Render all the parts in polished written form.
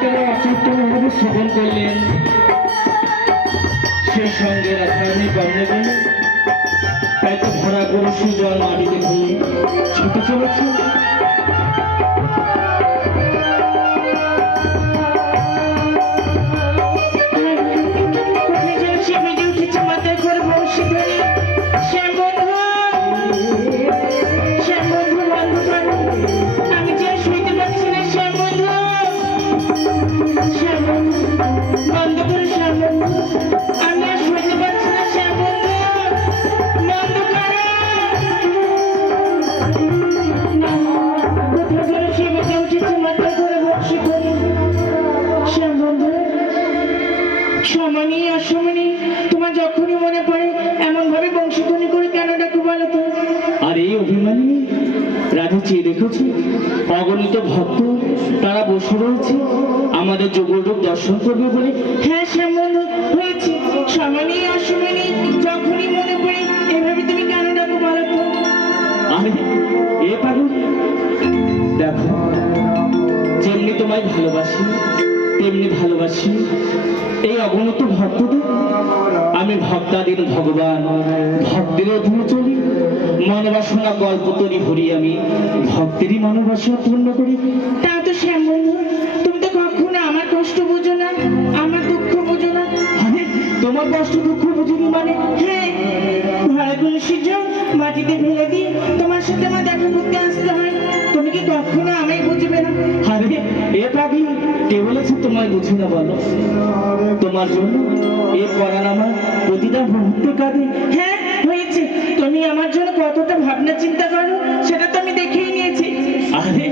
তারা অত্যন্তভাবে শ্রবণ করলেন, সেই সঙ্গে রাখারানি কমলে গেল। তাই তো ভরা গরু সুজন মাটিতে ভুলে ছুটে চলেছে। তোমার যখনই মনে পড়ে এমন ভাবে বংশধ্বনি করে কেন ডাকো বলো তো? আর এই অভিমানী রাধে চেয়ে দেখেছি, অগণিত ভক্ত তারা বসে রয়েছে আমাদের যোগরূপ দর্শন করবে বলে। হ্যাঁ শ্যামবন্ধু, হয়েছে সমানি অসমানি যখনই মনে পড়ে এভাবে তুমি কেন ডাকো বলো তো? আরে এ পাগল, দেখো যেমনি তোমায় ভালোবাসি তেমনি ভালোবাসি এই অগণিত ভক্তদের। আমি ভক্তাধীন ভগবান, ভক্তের অধীনে চলি। মনোবাসনা গল্প তৈরি ভরি আমি ভক্তেরই মনোবাসনা পূর্ণ করি। তা তো শ্যামবন্ধু, তুমি তো কখনো আমার কষ্ট বোঝো না, আমার দুঃখ বোঝো না। তোমার কষ্ট দুঃখ বুঝিনি মানে? হ্যাঁ, ভাড়া কলসির জল মাটিতে ফেলে দিয়ে তোমার সাথে আমার দেখা করতে আসতে হয়। তুমি কি কখনো আমায় বুঝবে না? আরে এ পাগলি, কে বলেছে তোমায় বুঝি না বলো? তোমার জন্য এ পরাণ আমার প্রতিটা মুহূর্তে কাঁদে। হ্যাঁ হয়েছে, তুমি আমার জন্য কতটা ভাবনা চিন্তা করো সেটা তো আমি দেখেই নিয়েছি। আরে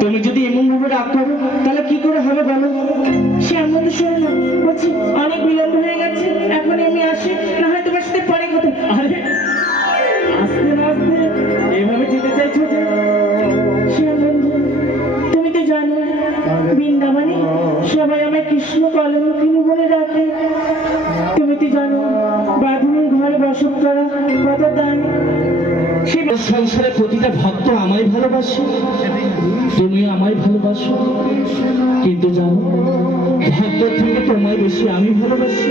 তুমি যদি এমন ভাবে রাগ করো তাহলে কি করে হবে বলো? শ্যামবন্ধু শোনো না, বলছি অনেক বিলম্ব হয়ে গেছে, এখন আমি আসি, না হয় তোমার সাথে পরে কথা। আরে আস্তে না আস্তে এভাবে যেতে চাইছো যে? শ্যামবন্ধু, তুমি তো জানো বৃন্দাবনে সবাই আমায় কৃষ্ণ কলঙ্কিনী বলে ডাকে। তুমি তো জানো বাঁধনের ঘরে বসত করা কত দান। সে সংসারে প্রতিটা ভক্ত আমায় ভালোবাসে, তুমিও আমায় ভালোবাসো, কিন্তু জানো ভক্ত থেকে তোমায় বেশি আমি ভালোবাসি।